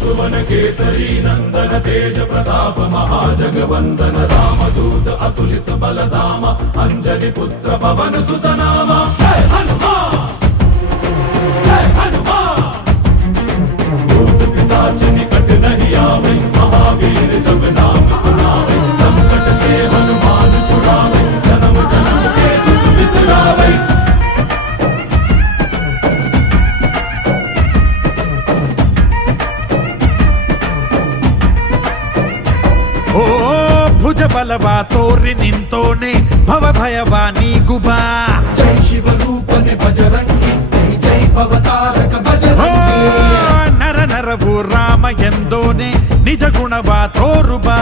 सुवन केसरी नंदन तेज प्रताप महाजगवंदन रामदूत अतुलित बलधाम अंजनी पुत्र पवन सुत नाम जय हनुमान जय हनुमान। भूत पिशाच निकट नहीं आवे महावीर जब नाम सुनावे संकट से हनुमान छुड़ावे जन्म जन्म के दुख बिसरावे। ಓ ಭುಜ ಬಲವಾ ತೋರಿ ನಿಂತೋನೆ ಭವ ಭಯವಾ ನೀಗುಬಾ ಜೈ ಶಿವರೂಪನೆ ಬಜರಂಗಿ ಜೈ ಜೈ ಭವತಾರಕ ಬಜರಂಗಿ ನರ ನರವು ರಾಮ ಎಂದೋನೆ ನಿಜ ಗುಣವಾ ತೋರುಬಾ